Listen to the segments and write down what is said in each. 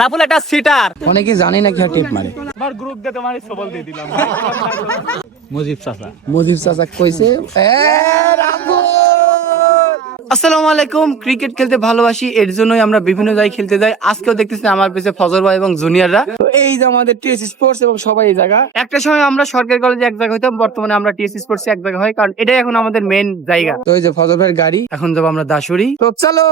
রাফুল একটা সিটার। অনেকে জানে না কি টিপ মারে। আমার গ্রুপ দিয়ে তোমার সবল দিয়ে দিলাম। মুজিব চাচা কইছে আসসালামু আলাইকুম। ক্রিকেট খেলতে ভালোবাসি, এর জন্যই আমরা বিভিন্ন জায়গায় খেলতে যাই। আজকেও দেখতেছি আমার পেছে ফজর ভাই এবং জুনিয়ররা। তো এই যে আমাদের টিএস স্পোর্টস এবং সবাই এই জায়গা। একটা সময় আমরা সরকারি কলেজে এক জায়গা হইতাম, বর্তমানে আমরা টিএস স্পোর্টস এক জায়গা হয়, কারণ এটাই এখন আমাদের মেইন জায়গা। তো এই যে ফজর ভাইয়ের গাড়ি, এখন যাবো আমরা দাসুরি। তো চলো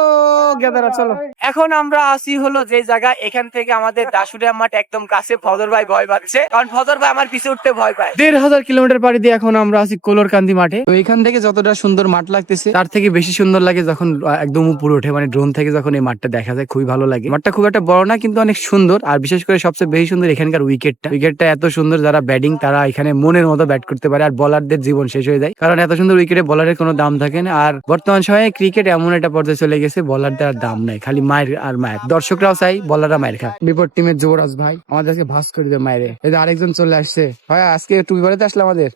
গেদারা চলো। এখন আমরা আসি হলো যে জায়গা, এখান থেকে আমাদের দাসুরিয়া মাঠ একদম কাছে। ফজর ভাই ভয় পাচ্ছে, কারণ ফজর ভাই আমার পিছে উঠতে ভয় পায়। 1500 কিলোমিটার পাড়ি দিয়ে এখন আমরা আছি কোলরকান্দি মাঠে। তো এখান থেকে যতটা সুন্দর মাঠ লাগতেছে, তার থেকে বেশি সুন্দর লাগে যখন একদম উপরে ওঠে, মানে ড্রোন থেকে যখন এই মাঠটা দেখা যায়, খুবই ভালো লাগে। মাঠটা খুব একটা বড় না, কিন্তু অনেক সুন্দর। আর বিশেষ করে সবচেয়ে বেশি সুন্দর এখানকার উইকেটটা এত সুন্দর। যারা ব্যাটিং তারা এখানে মনের মতো ব্যাট করতে পারে, আর বলারদের জীবন শেষ হয়ে যায়, কারণ এত সুন্দর উইকেটে বলারের কোনো দাম থাকে না। আর বর্তমান সময়ে ক্রিকেট এমন একটা পর্যায়ে চলে গেছে, বলারদের আর দাম নাই, খালি মায়ের আর মায়ের। দর্শকরাও চাই বলাররা মায়ের খায়। বিপরীত টিমের যুবরাজ ভাই আমাদের আজকে ভাস করে দেবে মায়েরে। এই যে আরেকজন চলে আসছে ভাই, আজকে টুপি পরাতে আসলে আমাদের।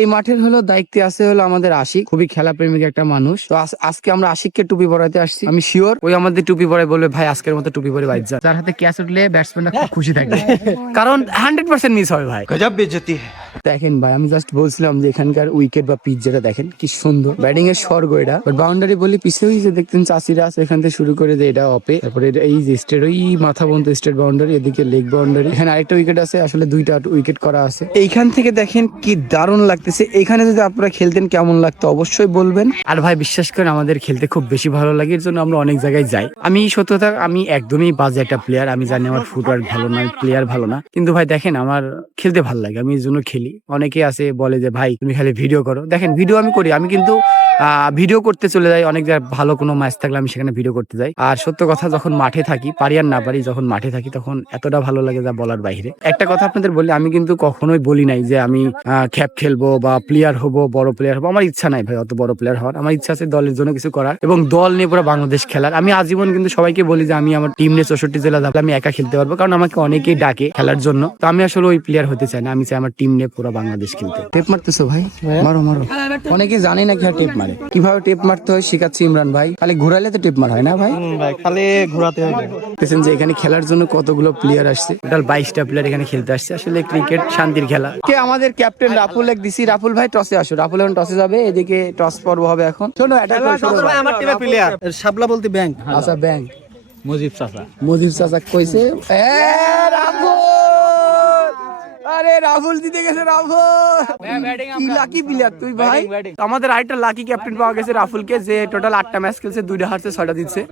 এই মাঠের হলো দায়িত্বে আছে হলো আমাদের আশিক, খুবই খেলা প্রেমিক একটা মানুষ। তো আজকে আমরা আশিককে টুপি পরাতে আসছি। আমি শিওর ওই আমাদের টুপি পরে বলবে ভাই আজকের মতো টুপি পরে বাইর যা। যার হাতে ক্যাচ উঠলে ব্যাটসম্যানরা খুব খুশি থাকে, কারণ 100% মিস হয় ভাই। গজব বেজতি। দেখেন ভাই, আমি জাস্ট বলছিলাম যে এখানকার উইকেট বা পিচ যেটা দেখেন কি সুন্দর, ব্যাটিং এর স্বর্গ এটা। বাট বাউন্ডারি বলি পিছিয়ে যে দেখতেন চাষিরা আছে, এখান থেকে শুরু করে যে এটা অপে, তারপরে এই যে স্টেট, ওই মাথা পর্যন্ত স্টেট বাউন্ডারি, এদিকে লেগ বাউন্ডারি। এখানে আরেকটা উইকেট আছে, আসলে দুইটা উইকেট করা আছে। এইখান থেকে দেখেন কি দারুণ লাগতেছে। এখানে যদি আপনারা খেলতেন কেমন লাগতো অবশ্যই বলবেন। আর ভাই বিশ্বাস করেন আমাদের খেলতে খুব বেশি ভালো লাগে, এর জন্য আমরা অনেক জায়গায় যাই। আমি সত্যতা, আমি একদমই বাজে একটা প্লেয়ার। আমি জানি আমার ফুটওয়ার্ক ভালো না, প্লেয়ার ভালো না, কিন্তু ভাই দেখেন আমার খেলতে ভালো লাগে, আমি এই জন্য খেলি। অনেকে আছে বলে যে ভাই তুমি খালি ভিডিও করো, দেখেন ভিডিও আমি করি, আমি কিন্তু ভিডিও করতে চলে যাই। অনেক ভালো কোনো ম্যাচ থাকলে আমি সেখানে ভিডিও করতে যাই। আর সত্য কথা, যখন মাঠে থাকি, পারি আর না পারি, যখন মাঠে থাকি তখন এতটা ভালো লাগে যা বলার বাইরে। একটা কথা আপনাদের বলি, আমি কিন্তু কখনোই বলি নাই যে আমি খ্যাপ খেলবো বা প্লেয়ার হবো, বড় প্লেয়ার হবো। আমার ইচ্ছা নাই ভাই অত বড় প্লেয়ার হওয়ার। আমার ইচ্ছা আছে দলের জন্য কিছু করার এবং দল নিয়ে পুরো বাংলাদেশ খেলার। আমি আজীবন কিন্তু সবাইকে বলি যে আমি আমার টিম নিয়ে 64 জেলা যাবো, আমি একা খেলতে পারবো, কারণ আমাকে অনেকেই ডাকে খেলার জন্য। তো আমি আসলে ওই প্লেয়ার হতে চাই না, আমি চাই আমার টিম নিয়ে পুরো বাংলাদেশ খেলতে। টেপ মারতেছো ভাই, মারো মারো। অনেকে জানে না কি টেপ মারে, কিভাবে টেপ মারতে হয় শিখাচ্ছি ইমরান ভাই। খালি ঘুরাইলে তো টেপ মার হয় না ভাই, খালি ঘোরাতে হয়। দেখছেন যে এখানে খেলার জন্য কতগুলো প্লেয়ার আসছে, টোটাল 22টা প্লেয়ার এখানে খেলতে আসছে। আসলে ক্রিকেট শান্তির খেলা। কে আমাদের ক্যাপ্টেন রাফুল এক দিছি। রাফুল ভাই টসে আসো, রাফুল এখন টসে যাবে। এদিকে টস পর্ব হবে এখন। শোনো অ্যাটাক করো, শোনো ভাই আমার টিমের প্লেয়ার শাবলা বলতে ব্যাংক। আচ্ছা ব্যাংক মুজিব চাচা কইছে রাফুল। আরে রাহুল জিতে গেছে। রাহুল কি লাকি প্লেয়ার তুই ভাই। আমাদের আরেকটা লাকি ক্যাপ্টেন পাওয়া গেছে রাফুলকে, যে টোটাল 8টা ম্যাচ খেলছে, 2টা হারছে, 6টা জিতছে।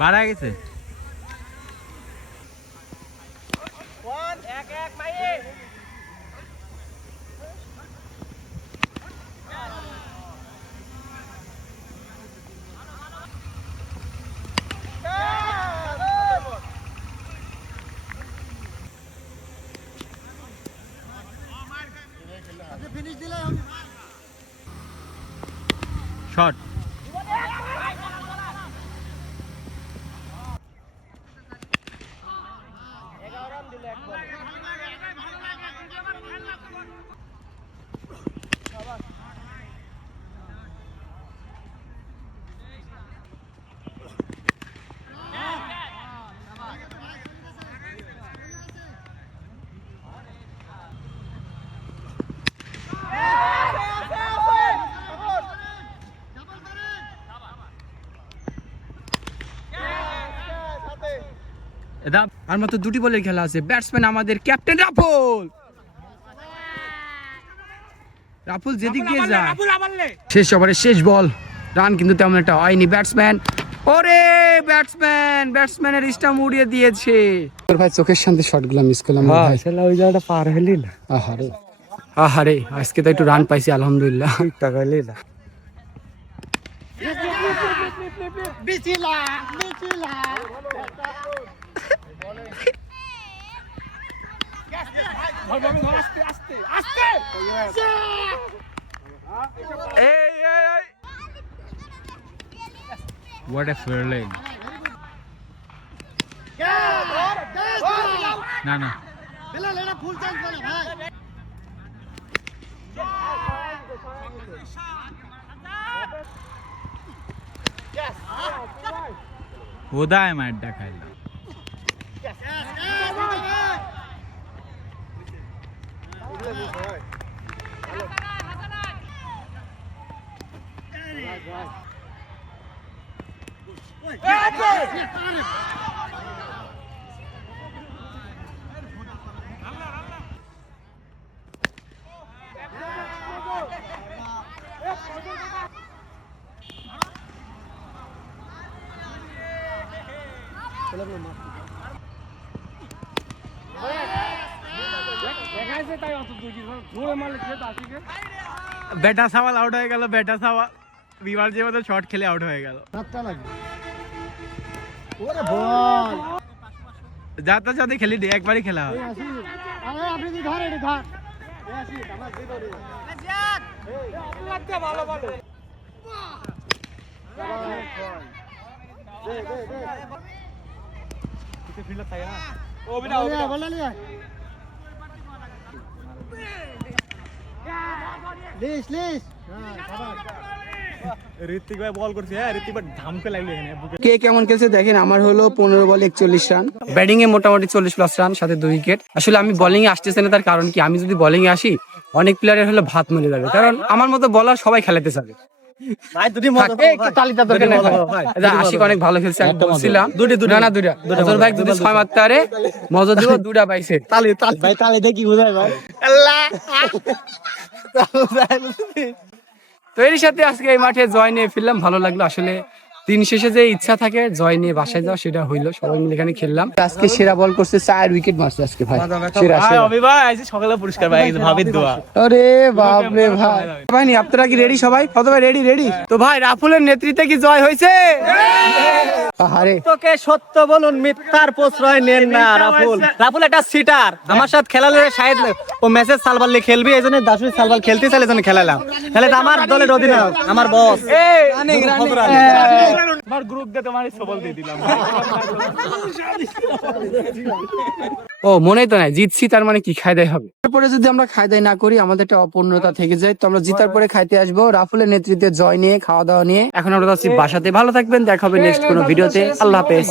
বাড়া গেছে। শট এটা আর মাত্র 2টি বলের খেলা আছে। ব্যাটসম্যান আমাদের ক্যাপ্টেন রাফুল। রাফুল যেদিকে যায়, শেষ ওভারের শেষ বল, রান কিন্তু তেমন একটা হয়নি। ব্যাটসম্যান, ওরে ব্যাটসম্যানের স্টাম্প উড়িয়ে দিয়েছে। তোর ভাই চোখের শান্তি শটগুলো মিস করলাম ভাই। ওই জায়গাটা পার হলি না। আহারে আজকে তো একটু রান পাইছি আলহামদুলিল্লাহ। টাকা হলি না। What a feeling. না না উদয় মারটা খাইলাম। বেটা সাওয়াল আউট হয়ে গেল। বেটা সাওয়াল বিবার যে মতো শট খেলে আউট হয়ে গেল। যাতার সাথে খেলি একবারই খেলা হয়। ঋত্বিক ভাই বল করছে, ঋত্বিক ভাই ধামকে লাগলো এখানে। কে কেমন খেলছে দেখেন। আমার হলো 15 বলে 41 রান, ব্যাটিং এ মোটামুটি 40+ রান, সাথে 2 উইকেট। আসলে আমি বোলিং এ আসতেছি না, তার কারণ কি, আমি যদি বোলিং এ আসি অনেক প্লেয়ারের হলো ভাত মরে যাবে, কারণ আমার মতো বলার সবাই খেলাতে চাবে। আশিক অনেক ভালো খেলছে, আমি বলছিলাম দুইটা ভাই যদি 6 মারতে পারে মজা দিব, 2টা পাইছে। তো এর সাথে আজকে এই মাঠে জয় নিয়ে ফিরলাম, ভালো লাগলো। আসলে দিন শেষে যে ইচ্ছা থাকে জয় নিয়ে বাসায় যাওয়া, সেটা হইলো। সবাই মিলে এখানে খেললাম। আজকে সেরা বল করছে, 4 উইকেট মারছে আজকে ভাই। পুরস্কার পাই গেছে ভাবির দোয়া। আরে বাপ রে ভাই। ভাই আপনারা কি রেডি? সবাই কত ভাই রেডি? তো ভাই রাফুলের নেতৃত্বে কি জয় হয়েছে? আরে তোকে সত্য বলুন, মিথ্যার প্রশ্রয় নেন না। রাফুল একটা সিটার। আমার সাথে খেলালে শায়দ ও মেসেজ সালবাল্লি খেলবি, এইজন্য দাসুই সালবাল খেলতে চাইলে জন্য খেলালাম। তাহলে তো আমার দলের অধিনায়ক, আমার বস। আমার গ্রুপ দিয়ে তোমারই সবল দিয়ে দিলাম। ও মনেই তো নাই জিতছি, তার মানে কি খাই দাই হবে। তারপরে যদি আমরা খাই দাই না করি আমাদের একটা অপূর্ণতা থেকে যায়। তো আমরা জিতার পরে খাইতে আসবো, রাফুলের নেতৃত্বে জয় নিয়ে খাওয়া দাওয়া নিয়ে। এখন আমরা যাচ্ছি বাসাতে। ভালো থাকবেন, দেখা হবে নেক্সট কোনো ভিডিওতে। আল্লাহ হাফেজ।